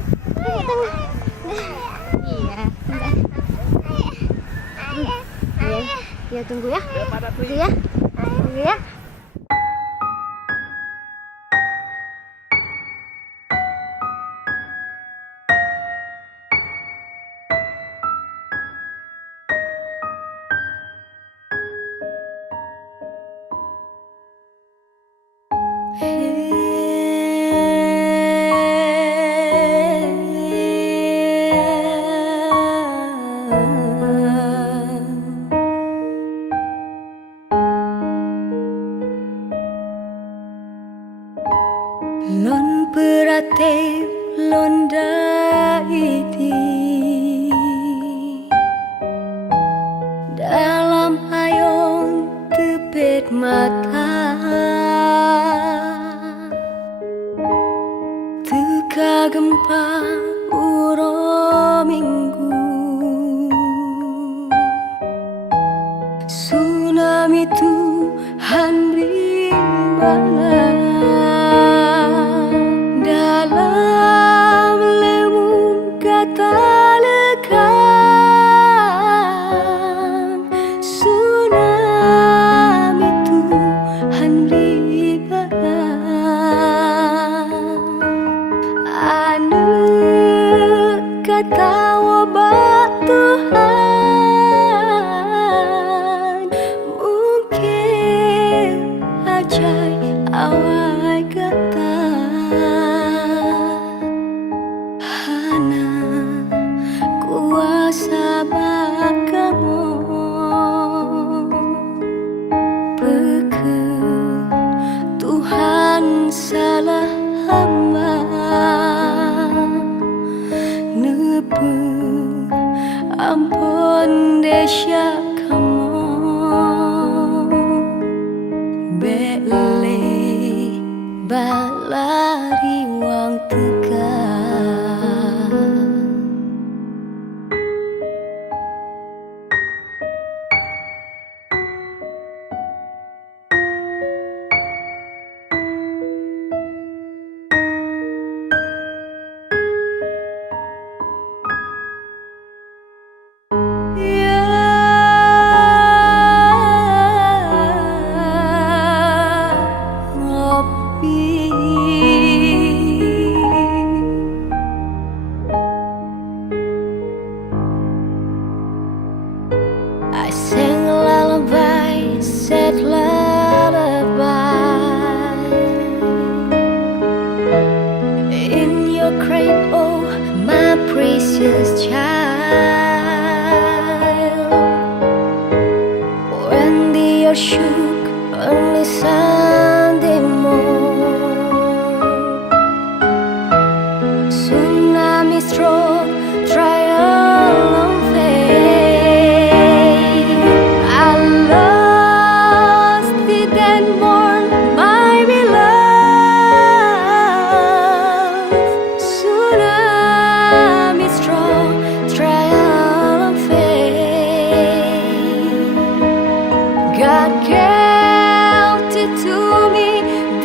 tengok. Iya. Ya tunggu ya. Tunggu ya. Tunggu ya. Lon berate londa iti dalam hayong tepet mata teka gempa uro minggu tsunami Tuhan beri mana dalam lembung kata lekang tsunami Tuhan beri anu kata wabak Tuhan mungkin ajaib awal kata hana kuasa bakamu peke Tuhan salah hamba nepe ampun desya kamu bele balari wang tegar I sang a lullaby, sad lullaby. In your cradle, my precious child. When the earth shook on the Sunday morn, tsunami struck, triumph. God gave it to me,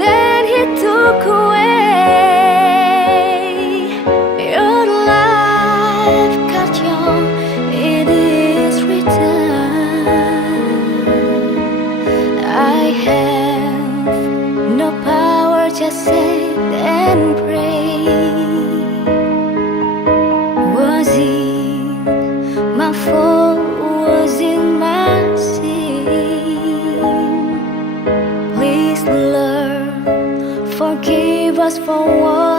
then He took away. Your life got young, it is written. I have no power, just sit and pray. Was it my fault? Was it my sin? Please, Lord, forgive us for what